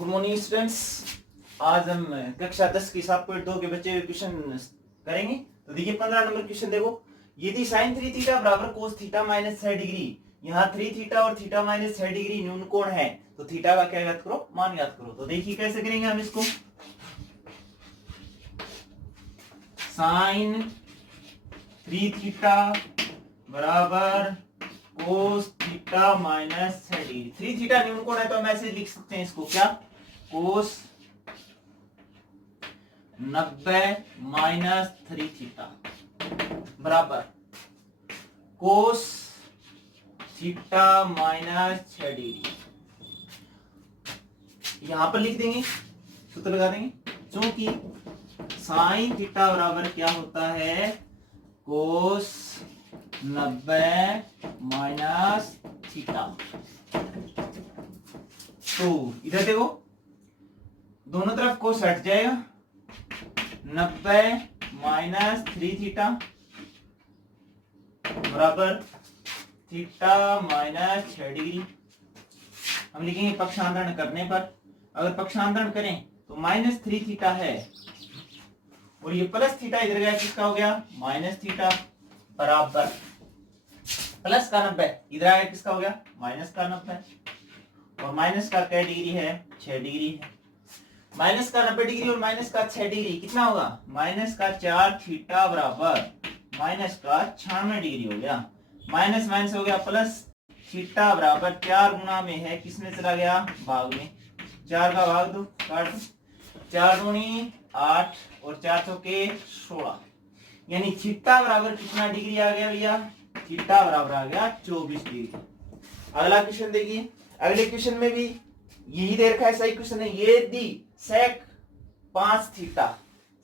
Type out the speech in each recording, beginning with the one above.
Good morning students. आज हम कक्षा 10 की 7.2 के बच्चे क्वेश्चन करेंगे। तो देखिए 15 नंबर क्वेश्चन देखो। यदि sin 3 थीटा बराबर cos थीटा माइनस 6 डिग्री, यहाँ 3 थीटा और थीटा माइनस 6 डिग्री न्यून कोण है, तो थीटा का क्या ज्ञात करो, मान ज्ञात करो। तो देखिए कैसे करेंगे हम इसको। sin 3 थीटा बराबर cos theta minus 6 degree. 3 theta न्यून कोण है तो हम ऐसे लिख सकते हैं इसको, क्या, कोस 90 माइनस 3 थीटा बराबर कोस थीटा माइनस 6 डिग्री। यहां पर लिख देंगे, सूत्र लगा देंगे, क्योंकि साइन थीटा बराबर क्या होता है, कोस 90 माइनस थीटा। तो इधर देखो, दोनों तरफ कोस हट जाएगा, 90 माइनस 3 थीटा बराबर थीटा माइनस 6 डिग्री। हम लिखेंगे पक्षांतरण करने पर, अगर पक्षांतरण करें तो माइनस 3 थीटा है और ये प्लस थीटा इधर गया, किसका हो गया, माइनस थीटा बराबर प्लस का 90 इधर आया, किसका हो गया, माइनस का 90। और माइनस का क्या डिग्री है, 6 डिग्री है। माइनस का 90 डिग्री और माइनस का 6 डिग्री कितना होगा, माइनस का 4 थीटा बराबर माइनस का 96 डिग्री हो गया। माइनस माइनस हो गया प्लस, थीटा बराबर 4 गुना में है, किसमें चला गया, भाग में। 4 का भाग दो, काट दो, 4 दूनी 8 और 4 चौके 16, यानी थीटा बराबर कितना डिग्री आ गया भैया, थीटा बराबर आ गया 24 डिग्री। अगला क्वेश्चन देखिए, अगले क्वेश्चन में भी यही दे रखा है, सही क्वेश्चन है। ये दी सेक 5 थीटा,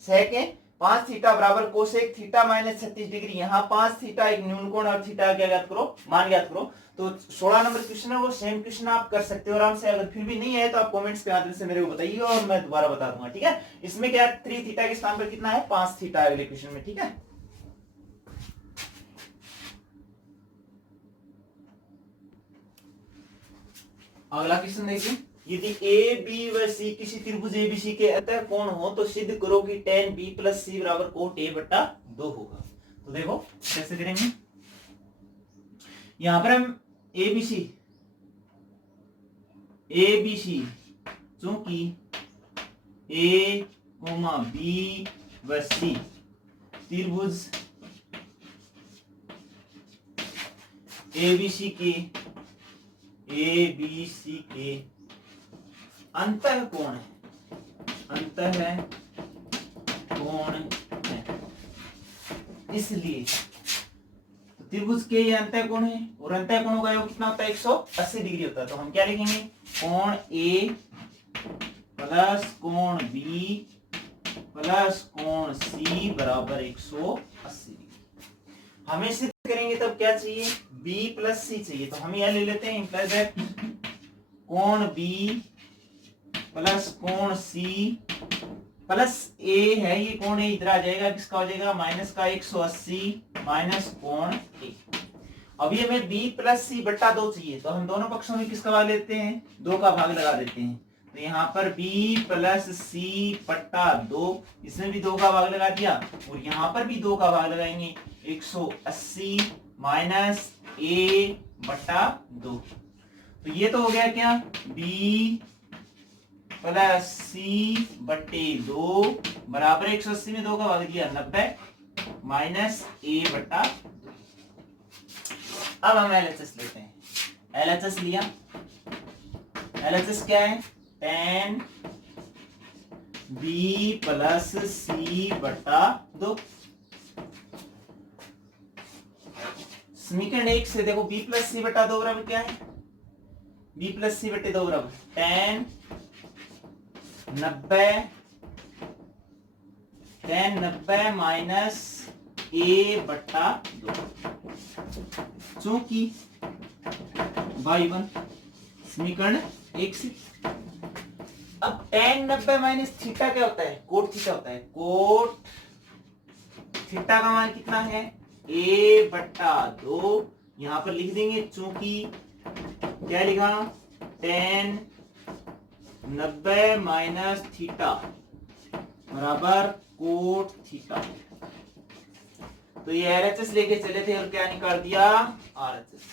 सेक है 5 थीटा बराबर कोसेक थीटा माइनस 36 डिग्री। यहाँ 5 थीटा एक न्यून कोण और थीटा क्या ज्ञात करो, मान ज्ञात करो। तो 16 नंबर क्वेश्चन है, वो सेम क्वेश्चन आप कर सकते हो आराम से। अगर फिर भी नहीं है तो आप कमेंट्स पे आंसर से मेरे को बताइए और मैं दोबारा बता दूंगा, ठीक है। इसमें क्या 3 थीटा के स्थान पर कितना है, 5 थीटा अगले क्वेश्चन में, ठीक है। अगला क्वेश्चन देखिए, यदि ए बी व सी किसी त्रिभुज एबीसी के अतः कोण हो तो सिद्ध करो कि tan b प्लस सी बराबर कोट a बटा 2 होगा। तो देखो कैसे करेंगे, यहां पर हम एबीसी चूंकि ए बी व सी त्रिभुज एबीसी के अंतः कोण है, इसलिए तो त्रिभुज के ये अंतः कोण है और अंतः कोणों का योग कितना होता है, 180 डिग्री होता है। तो हम क्या लिखेंगे, कोण ए प्लस कोण बी प्लस कोण सी बराबर 180 डिग्री। हमें सिद्ध करेंगे तब क्या चाहिए, b प्लस सी चाहिए। तो हम यह ले लेते हैं इंप्लाई दैट कोण b प्लस कोण c प्लस a है, ये कोण a इधर आ जाएगा, किसका हो जाएगा, माइनस का 180 माइनस कोण a। अब ये हमें b प्लस c बट्टा 2 चाहिए, तो हम दोनों पक्षों में किसका भाग लेते हैं, 2 का भाग लगा देते हैं। तो यहाँ पर b प्लस c बट्टा 2, इसमें भी 2 का भाग लगा दिया और यहाँ पर भी 2 का भाग लगाएंगे, 180 माइनस a बट्टा 2। तो ये तो हो गया क्या, b प्लस c बट्टे 2 बराबर 180 में 2 का भाग दिया 90 माइनस a बट्टा 2। अब हम LHS लेते हैं, LHS लिया, LHS क्या है, tan b प्लस c बट्टा 2। समीकरण 1 से देखो b प्लस c बट्टा 2 बराबर क्या है, b प्लस c बट्टे 2 बराबर tan 90 माइनस a बट्टा 2, चूंकि y1 समीकरण 1 से। अब tan 90 माइनस थीटा क्या होता है, कोट थीटा होता है। कोट थीटा का मान कितना है, a बट्टा 2, यहां पर लिख देंगे चूंकि क्या लिखा, tan 90 माइनस थीटा बराबर कोट थीटा। तो ये RHS लेके चले थे और क्या निकाल दिया, RHS।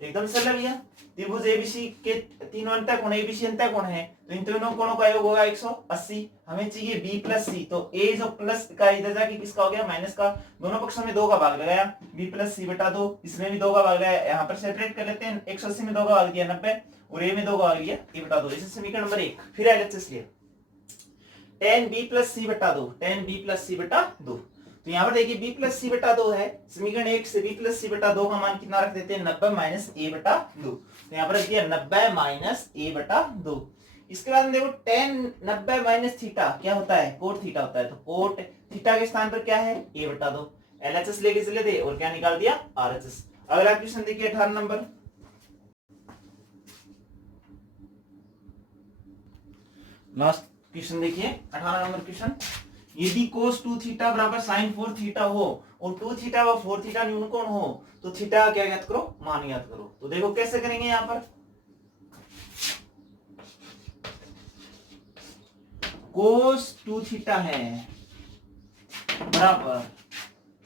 एकदम सरल भैया। त्रिभुज एबीसी के तीनों अंतःकोण, एबीसी अंतःकोण है, तो इन तीनों कोणों का योग होगा 180। हमें चाहिए बी प्लस सी, तो ए जो प्लस का इधर जाके किसका हो गया, माइनस का। दोनों पक्षों में 2 का भाग लगाया, बी प्लस सी बटा 2। इसमें भी 2 का भाग लगाया, यहाँ पर सेपरेट कर लेते हैं। 180 में 2 का भाग दिया 90, और ए में 2 का भाग दिया ए बटा 2। इसे समीकरण नंबर 1। फिर एलएचएस लिया, tan b प्लस सी बटा 2, tan b प्लस सी बटा 2। तो यहाँ पर देखिए b प्लस सी बटा 2 है, समीकरण 1 से b प्लस सी बटा 2 का मान कितना रख देते हैं, 90 माइनस a बटा 2। तो यहाँ पर रख दिया 90 माइनस a बटा 2। इसके बाद हम देखो tan 90 माइनस थीटा क्या होता है, कोट थीटा होता है। तो कोट थीटा के स्थान पर क्या है, a बटा 2। एलएचएस लेके चले थे और क्या निकाल दिया, आरएचएस। अगला क्वेश्चन देखिए 18 नंबर। लास्ट क्वेश्चन देखिए 18 नंबर क्वेश्चन। यदि cos 2 थीटा बराबर sin 4 थीटा हो और 2 थीटा व 4 थीटा न्यून कोण हो, तो थीटा क्या ज्ञात करो, मान ज्ञात करो। तो देखो कैसे करेंगे, यहां पर cos 2 थीटा है बराबर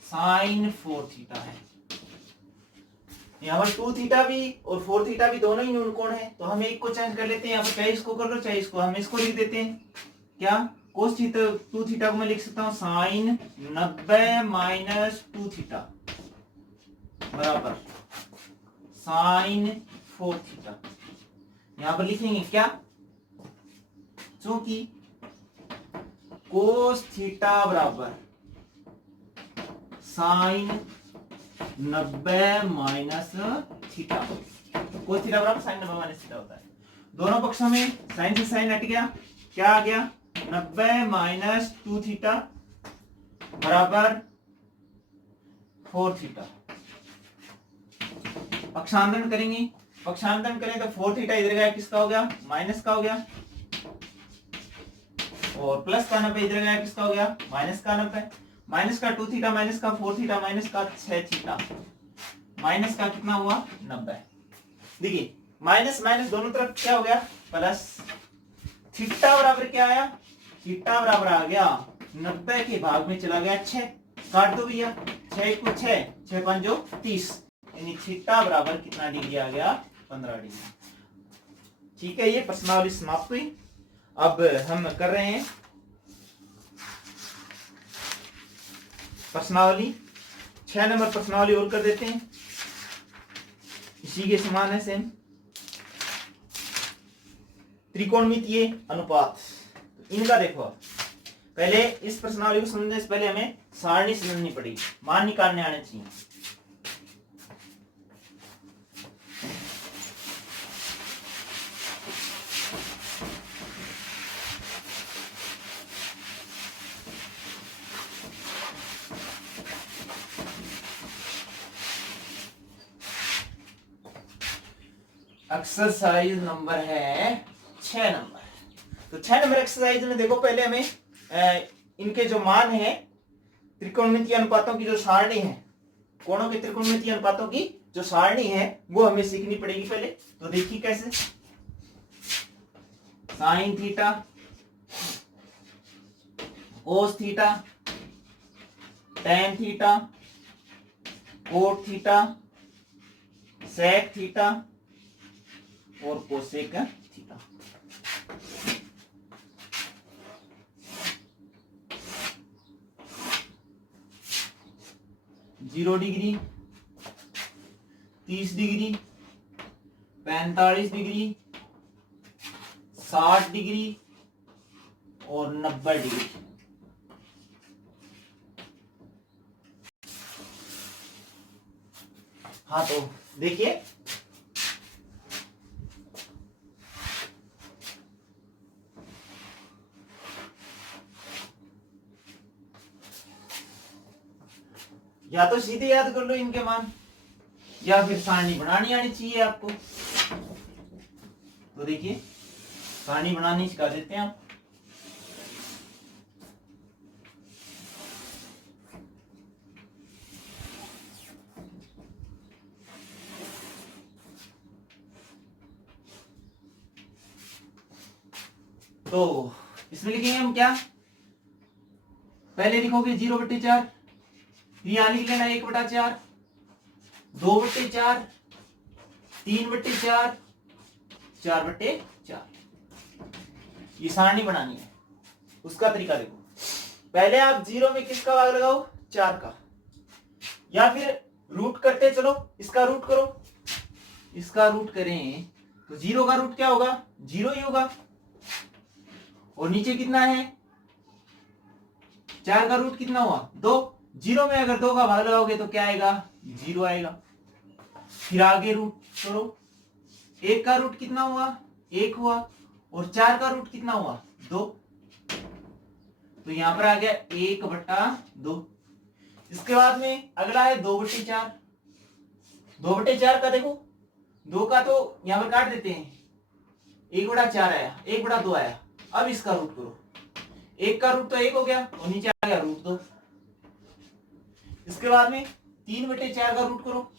sin 4 थीटा है। यहाँ पर 2 थीटा भी और 4 थीटा भी दोनों ही न्यून कोण है, तो हम एक को चेंज कर लेते हैं। यहाँ पर चाहे इसको कर लो चाहे इसको, हम इसको लिख देते हैं क्या, cos थीटा 2 थीटा को मैं लिख सकता हूँ sin 90 माइनस 2 थीटा बराबर sin 4 थीटा। यहाँ पर लिखेंगे क्या, चूंकि cos थीटा बराबर sin 90 minus theta, cos theta बराबर sin 90 माइनस थीटा होता है। दोनों पक्षों में sin से sin हट गया, क्या आ गया, 90 माइनस 2 थीटा बराबर 4 थीटा। पक्षांतरण करेंगे, पक्षांतरण करें तो 4 थीटा इधर गया किसका हो गया, माइनस का हो गया, और प्लस का 90 इधर गया किसका हो गया, माइनस का 90। माइनस का 2 थीटा माइनस का 4 थीटा माइनस का 6 थीटा, माइनस का कितना हुआ 90। देखिए माइनस माइनस दोनों तरफ क्या हो गया, प्लस। थीटा बराबर क्या आया, थीटा बराबर आ गया 90 के भाग में चला गया 6, काट दो भैया, 6 को 6, 6 पंजो 30, यानी थीटा बराबर कितना डिग्री आ गया, 15 डिग्री। ठीक है, ये प्रश्नावली समाप्त हुई। अब हम कर रहे हैं प्रश्नावली 6 नंबर प्रश्नावली और कर देते हैं, इसी के समान है सेम। त्रिकोणमितीय अनुपात, इनका देखो, पहले इस प्रश्नावली को समझने से पहले हमें सारणी समझनी पड़ेगी, मान निकालने आने चाहिए। एक्सरसाइज नंबर है 6 नंबर। तो 6 नंबर एक्सरसाइज में देखो, पहले हमें इनके जो मान है, त्रिकोणमितीय अनुपातों की जो सारणी है, कोणों के त्रिकोणमितीय अनुपातों की जो सारणी है वो हमें सीखनी पड़ेगी पहले। तो देखिए कैसे, sine theta, cos theta, tan theta, cot theta, sec theta और cosec theta. Zero degree, 30 degree, 45 degree, 60 degree और 90 डिग्री। हाँ, तो देखिए या तो सीधे याद कर लो इनके मान, या फिर सारणी बनानी आनी चाहिए आपको। तो देखिए सारणी बनानी सिखा देते हैं आप। तो इसमें लिखेंगे हम क्या, पहले लिखोगे 0/4, फिर यहां लिख लेना 1/4, 2/4, 3/4, 4/4। ये सारणी बनानी है। उसका तरीका देखो, पहले आप 0 में किसका भाग लगाओ, 4 का, या फिर रूट करते चलो, इसका रूट करो, इसका रूट करें तो 0 का रूट क्या होगा, 0 ही होगा। और नीचे कितना है, 4 का रूट कितना हुआ, 2। 0 में अगर 2 का भाग लगाओगे तो क्या आएगा, 0 आएगा। फिर आगे रूट करो, 1 का रूट कितना हुआ, 1 हुआ, और 4 का रूट कितना हुआ, 2। तो यहां पर आ गया 1/2। इसके बाद में अगला है 2/4। 2/4 का देखो, 2 का तो यहां पर काट देते हैं, 1/4 आया, 1/2 आया। अब इसका रूट करो, 1 का रूट तो 1 हो गया, और नीचे आ गया रूट 2। इसके बाद में 3/4 का रूट करो,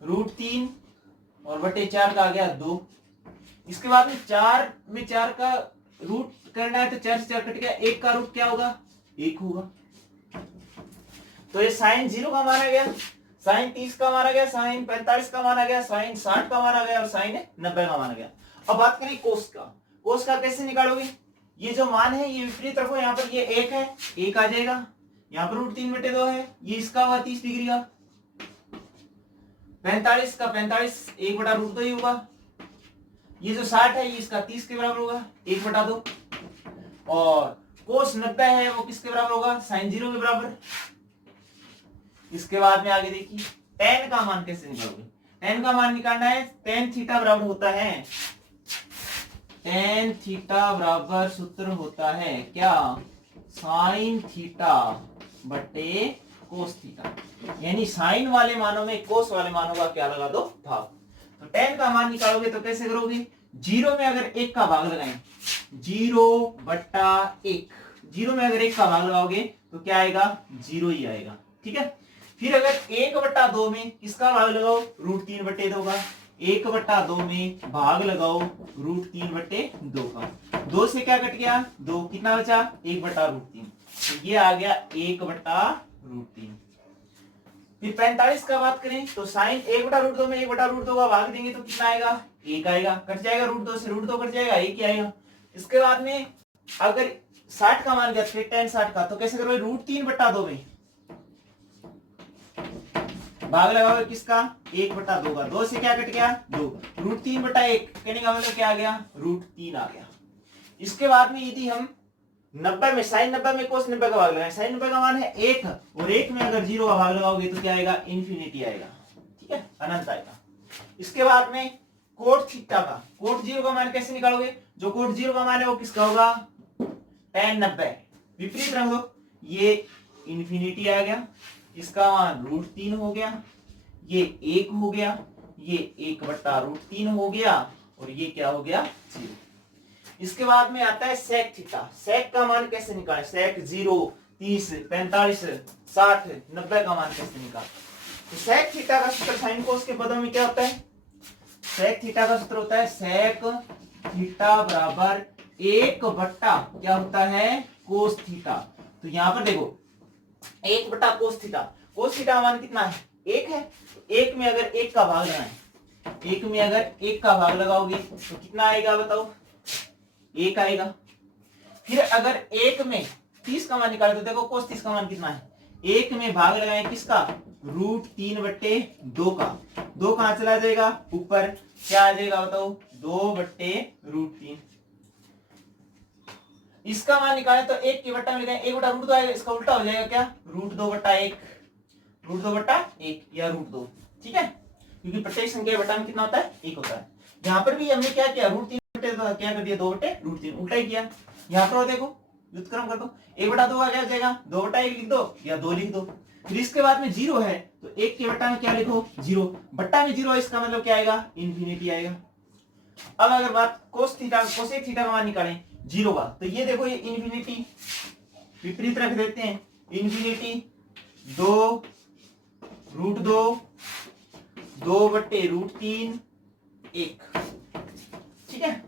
√3 और /4 का आ गया 2। इसके बाद में 4 में 4 का रूट करना है तो 4 से 4 कट गया, 1 का रूट क्या होगा, 1 होगा। तो ये साइन 0 का माना गया, साइन 30 का माना गया, साइन 45 का माना गया, साइन 60 का माना गया, और साइन 90 का माना गया। अब बात करें कोस का। कोस का कैसे निकालोगे, ये जो मान है ये विपरीत रखो, यहाँ पर ये 1 है, 1 आ जाएगा, यहाँ पर √3/2 है, ये इसका हुआ 30 डिग्री का, 45 का 45 1/√2 ही होगा, ये जो 60 है ये इसका 30 के बराबर होगा, 1/2। और कोस 90 है वो किसके बराबर होगा, साइन 0 के बराबर। इसके बाद में आगे देखिए tan का मान कैसे निकालोगे। tan का मान निकालना है, tan थीटा बराबर होता है, tan थीटा बराबर सूत्र होता है क्या, साइन थीटा बटे कोस थीटा। यानी साइन वाले मानों में कोस वाले मानों का क्या लगा दो, भाग। तो tan का मान निकालोगे तो कैसे करोगे, 0 में अगर 1 का भाग लगाएं, 0/1, 0 में अगर 1 का भाग लगाओगे तो क्या आएगा, 0 ही आएगा, ठीक है। फिर अगर 1/2 में किसका भाग लगाओ, √3/2 का, 1/2 में भाग लगाओ √3/2 का, 2 से क्या कट गया, 2, कितना बचा, 1/√3, तो ये आ गया 1/√3। फिर 45 का बात करें तो साइन 1/√2 में 1/√2 का भाग देंगे तो कितना आएगा, 1 आएगा, कट जाएगा √2 से, √2 कट जाएगा, 1 ही आएगा। इसके बाद में अगर 60 का मान गया tan 60 का, तो कैसे करोगे, √3/2 में भाग लगाओगे किसका, 1/2 का, 2 से क्या कट गया, 2, √3/1 कहने का मतलब क्या आ गया, √3 आ गया। इसके बाद में यदि हम 90 में साइन 90 में कोस 90 का भाग लगाएं, साइन 90 का मान है 1, और 1 में अगर 0 का भाग लगाओगे तो क्या आएगा, इन्फिनिटी आएगा, ठीक है, अनंत आएगा। इसके बाद में कोट थीटा का, कोट 0 का मान कैसे निकालोगे, जो कोट 0 का मान है वो किसका होगा, tan 90, विपरीत रख दो, ये इन्फिनिटी आ गया, इसका मान √3 हो गया, ये 1 हो गया, ये 1/√3 हो गया, और ये क्या हो गया, 0। इसके बाद में आता है सेक थीटा। सेक का मान कैसे निकालें, सेक 0, 30, 45, 60, 90 का मान कैसे निकालें, तो सेक थीटा का सूत्र साइन कोस के पदों में क्या होता है, सेक थीटा का सूत्र होता है सेक थीटा बराबर 1/, क्या होता है, कोस थीटा। तो यहां पर देखो 1/, कोस थीटा, कोस थीटा का मान कितना है, 1 है, तो 1 में अगर 1 का भाग लगाएं, 1 में अगर 1 का भाग लगाओगे तो कितना आएगा बताओ, 1 आएगा। फिर अगर 1 में 30 का मान निकाले तो देखो कोस 30 का मान कितना है, 1 में भाग लगाएं किसका, √3/2 का, 2 कहां चला जाएगा, ऊपर, क्या आ जाएगा बताओ, 2/√3। इसका मान निकाले तो 1 के बट्टा में लगाएं, 1/√2 आएगा, इसका उल्टा हो जाएगा क्या, √2/1, √2/1 या √2, ठीक है, क्योंकि प्रत्येक संख्या बट्टा में कितना होता है, 1 होता है। यहाँ पर भी हमने क्या किया, √3/2 क्या कर दिया, 2/√3, उल्टा ही किया। यहाँ पर देखो व्युत्क्रम कर दो, 1/2 का क्या हो जाएगा, 2/1 लिख दो या 2 लिख दो। फिर इसके बाद में 0 है तो 1 के बट्टा में क्या लिखो, 0, बट्टा में 0, इसका मतलब क्या आएगा, इन्फिनिटी आएगा। अब अगर बात कोस थीटा, कोसेक थीटा का मान निकालें 0 का, तो ये देखो ये इन्फिनिटी विपरीत रख देते हैं, इन्फिनिटी 2 √2 2/√3 1, ठीक है।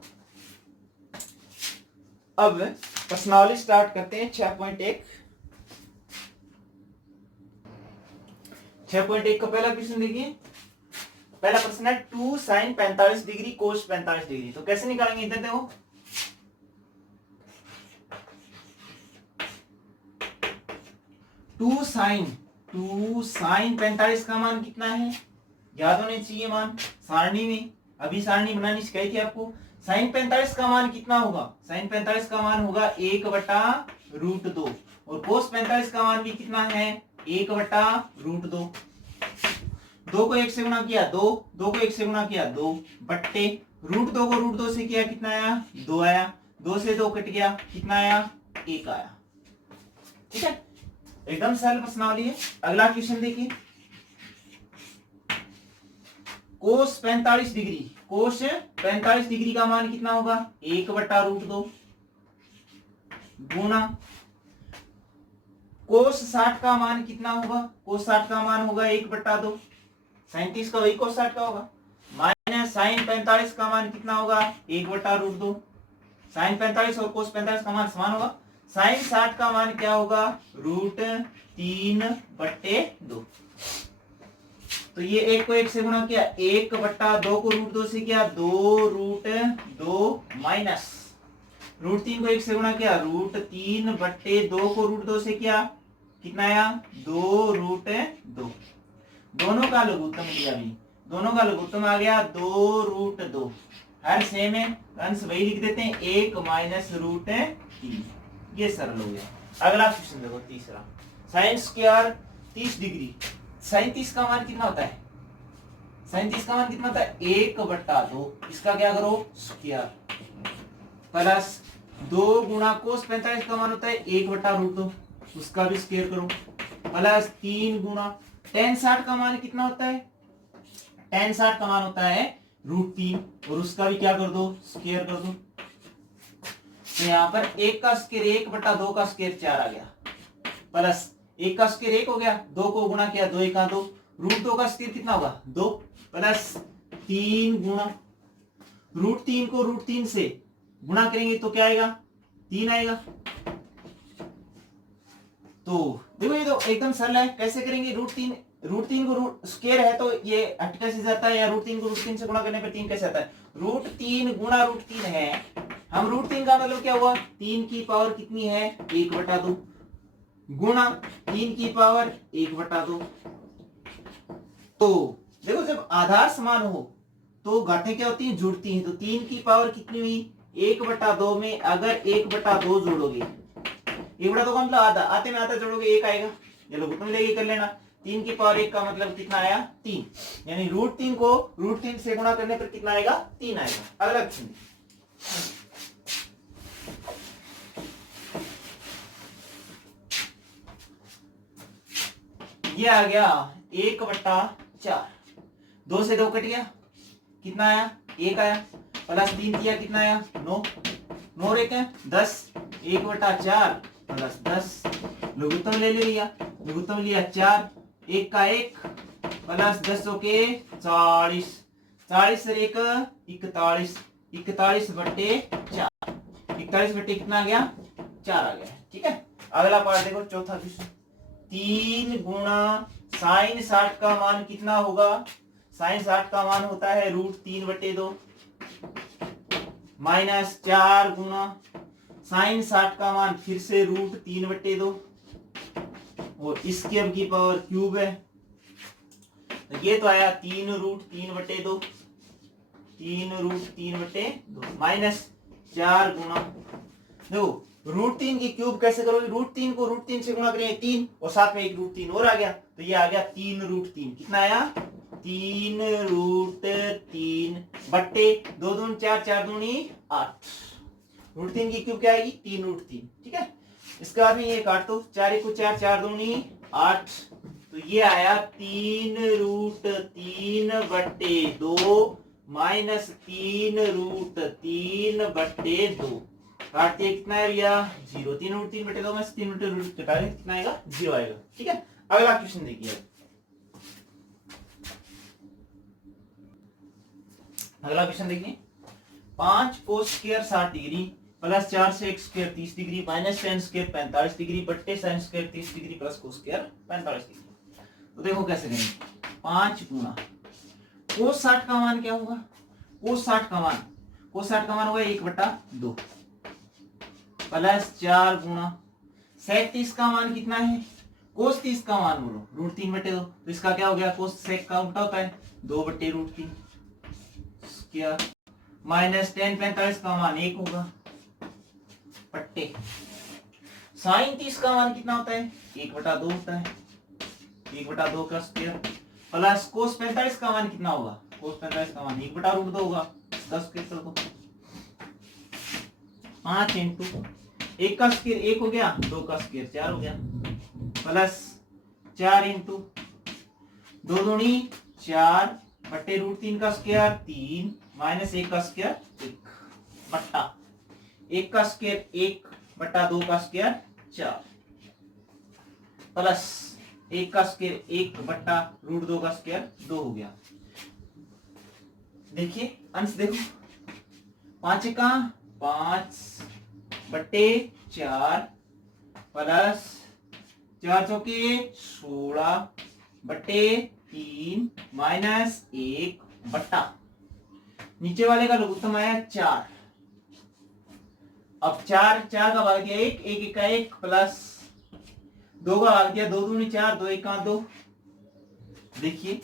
अब प्रश्नावली स्टार्ट करते हैं 6.1। 6.1 का पहला क्वेश्चन देखिए। पहला प्रश्न है 2 sin 45 डिग्री cos 45 डिग्री। तो कैसे निकालेंगे इधर देखो। टू साइन 45 का मान कितना है, याद होने चाहिए मान सारणी में, अभी सारणी बनानी सिखाई थी आपको। साइन 45 का मान कितना होगा, साइन 45 का मान होगा 1/√2 और कोस 45 का मान भी कितना है 1/√2। 2 को 1 से गुणा किया 2, 2 को 1 से गुणा किया 2 बट्टे √2 को √2 से किया कितना आया 2 आया, 2 से 2 कट गया कितना आया 1 आया। ठीक है, एकदम सरल प्रश्नावली है। अगला क्वेश्चन देखिए। कोस 45 डिग्री का मान कितना होगा 1/√2 गुणा कोस 60 का मान कितना होगा, कोस 60 का मान होगा 1/2, 37 का वही कोस 60 का होगा, माइनस साइन 45 का मान कितना होगा 1/√2। साइन 45 और कोस 45 का मान समान होगा। साइन 60 का मान क्या होगा √3/2। तो ये 1 को 1 से गुणा किया 1/2 को √2 से किया 2√2 माइनस √3 को 1 से गुणा किया √3/2 को √2 से किया कितना आया 2√2। दोनों का लघुत्तम लिया भी, दोनों का लघुत्तम आ गया 2√2। हर सेम है, अंश वही लिख देते हैं 1 माइनस √3। ये सरल हो गया। अगला क्वेश्चन देखो तीसरा। साइन स्क्वायर 30 डिग्री, साइन 30 का मान कितना होता है, साइन 30 का मान कितना होता है 1/2, इसका क्या करो स्क्वायर प्लस 2 गुणा कोस 45 का मान होता है 1/√2, उसका भी स्क्वायर करो प्लस 3 गुणा tan 60 का मान कितना होता है, tan 60 का मान होता है √3 और उसका भी क्या कर दो स्क्वायर कर दो। तो यहाँ पर 1 का स्क्वायर 1/2 का स्क्वायर 4 आ गया प्लस 1 का स्क्वायर 1 हो गया, 2 को गुणा किया 2 1 2, √2 का स्क्वायर कितना होगा 2 प्लस 3 गुणा √3 को √3 से गुणा करेंगे तो क्या आएगा 3 आएगा। तो देखो ये तो एकदम सरल है, कैसे करेंगे √3 को स्क्वायर है तो ये हट कैसे जाता है, या √3 को √3 से गुणा करने पर 3 कैसे आता है, √3 गुणा √3 है, हम √3 का मतलब क्या हुआ 3 की पावर कितनी है 1/2 गुणा 3 की पावर 1/2। तो देखो जब आधार समान हो तो घातें क्या होती हैं जुड़ती हैं, तो 3 की पावर कितनी हुई 1/2 में अगर 1/2 जोड़ोगे 1/2 का मतलब आधा, आते में आधा जोड़ोगे 1 आएगा, ये लोग तुम लेके कर लेना। 3 की पावर 1 का मतलब कितना आया 3, यानी √3 को √3 से गुणा करने पर कितना आएगा 3 आएगा। अगला क्वेश्चन ये आ गया 1/4, 2 से 2 कट गया कितना आया 1 आया प्लस 3 किया कितना आया 9, 9 और 1 है 10, 1/4 प्लस 10 लघुत्तम ले लिया, लघुत्तम लिया 4, 1 का 1 प्लस 10 के 40, 40 से 1 41, 41/4, 41 कितना आ गया 4 आ गया। ठीक है, अगला पार्ट देखो चौथा क्वेश्चन। 3 गुणा साइन 60 का मान कितना होगा, साइन 60 का मान होता है √3/2 माइनस 4 गुणा साइन 60 का मान फिर से √3/2 और इसके अब की पावर क्यूब है, तो ये तो आया 3√3/2, 3√3/2 माइनस 4 गुणा देखो √3 की क्यूब कैसे करोगे, √3 को √3 से गुणा करेंगे 3 और साथ में एक √3 और आ गया, तो ये आ गया 3√3 कितना आया 3√3 बट्टे 2 दूनी 4, 4 दूनी 8, √3 की क्यूब क्या आएगी 3√3। ठीक है, इसके बाद में ये काट दो 4 1 को 4, 4 दूनी 8, तो ये आया 3√3/2 माइनस 3√3/2 काटते कितना है भैया 0, 3√3/2 में 3√3 कटाएंगे कितना आएगा 0 आएगा। ठीक है, अगला क्वेश्चन देखिए। अगला क्वेश्चन देखिए 5 कोस स्क्वायर 60 डिग्री प्लस 4 से x square 30 degree minus tan square 45 degree बट्टे sin square 30 degree plus cos square 45 degree. तो देखो कैसे करेंगे, 5 गुना cos 60 का मान क्या होगा, cos 60 का मान होगा 1/2 प्लस 4 गुना sec 30 का मान कितना है, cos 30 का मान बोलो √3/2, तो इसका क्या हो गया, cos sec का उल्टा होता है 2/√3 क्या माइनस tan 45 का मान 1 होगा पट्टे sin 30 का मान कितना होता है 1/2 होता है 1/2 का स्क्वायर प्लस cos 45 का मान कितना होगा, cos 45 का मान 1/√2 होगा, इसका स्क्वायर कर दो 5 इंटू 1 का स्क्वायर 1 हो गया 2 का स्क्वायर 4 हो गया प्लस 4 इंटू 2 दूनी 4 बट्टे √3 का स्क्वायर 3 माइनस 1 का स्क्वायर 1 बट्टा 1 का स्क्वायर 1/2 का स्क्वायर 4 प्लस 1 का स्क्वायर 1/√2 का स्क्वायर 2 हो गया। देखिए अंश देखो 5 का 5 बट्टे 4 प्लस 4 चौके 16 बट्टे 3 माइनस 1 बट्टा नीचे वाले का लघुत्तम आया 4। अब 4 का भाग दिया 1 1 का 1 प्लस 2 का भाग दिया 2 दूनी 4 2 1 का 2। देखिए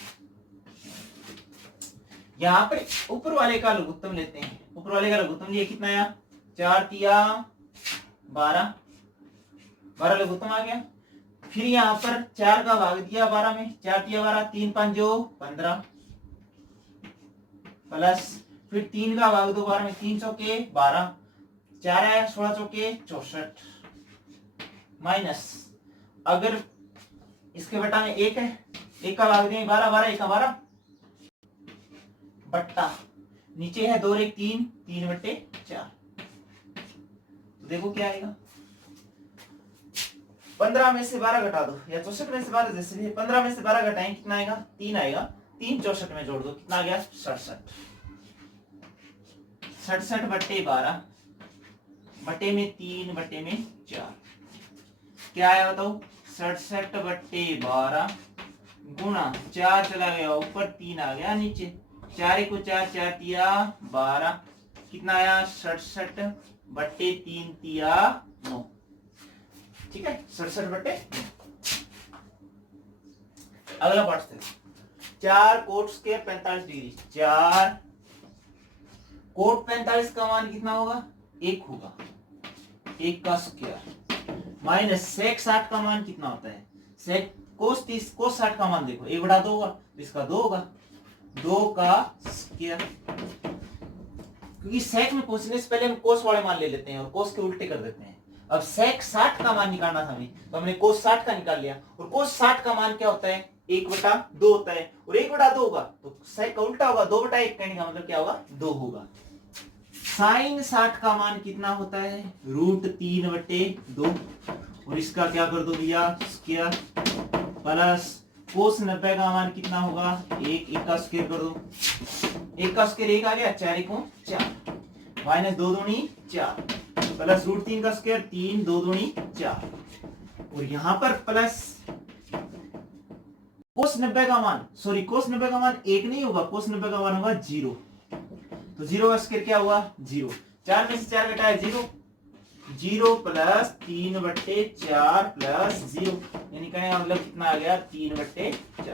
यहां पर ऊपर वाले का लघुत्तम लेते हैं, ऊपर वाले का लघुत्तम लिए कितना आया 4 तिया 12 लघुत्तम आ गया। फिर यहाँ पर 4 का भाग दिया 12 में 4 तिया 12 3 5 15 प्लस फिर 3 का भाग दो 12 में 3 चौके 12 4 है 16 चौके 64 माइनस अगर इसके बटा में 1 है 1 का भाग दिया 12 12 1 का 12 बट्टा नीचे है 2 और 1 3 3/4। तो देखो क्या आएगा 15 में से 12 घटा दो या 64 में से 12 जैसे भी 15 में से 12 घटाएं कितना आएगा 3 आएगा 3 64 में जोड़ दो कितना आ गया 67 67/12 बटे में 3 बटे में 4 क्या आया बताओ 67/12 गुणा 4 चला गया ऊपर 3 आ गया नीचे 4 को 4 4 तिया 12 कितना आया 67/3 तिया 9। ठीक है 67/9। अगला पार्ट से 4 कोट स्क्वायर 45 डिग्री 4 कोट 45 का मान कितना होगा 1 होगा 1 का स्क्वायर माइनस सेक 60 का मान कितना होता है सेक कोस 30 कोस 60 का मान देखो 1/2 होगा तो इसका 2 होगा 2 का स्क्वायर क्योंकि सेक में पहुंचने से पहले हम कोस वाले मान ले लेते हैं और कोस के उल्टे कर देते हैं। अब सेक 60 का मान निकालना था हमें तो हमने कोस 60 का निकाल लिया और कोस 60 का मान क्या होता है 1/2 होता है और 1/2 होगा तो सेक का उल्टा होगा 2/1 कहने का मतलब क्या होगा 2 होगा। साइन 60 का मान कितना होता है √3/2 और इसका क्या कर दो भैया स्क्वायर प्लस कोस 90 का मान कितना होगा 1 का स्क्वायर कर दो 1 का स्क्वायर 1 आ गया 4 को 4 माइनस 2 दूनी 4 प्लस √3 का स्क्वायर 3 2 दूनी 4 और यहां पर प्लस कोस 90 का मान कोस 90 का मान 1 नहीं होगा कोस 90 का मान होगा 0 तो 0 का स्क्वायर क्या हुआ 0 4 में से 4 घटाया 0 प्लस 3/4 प्लस 0 यानी कहने का मतलब कितना आ गया 3/4।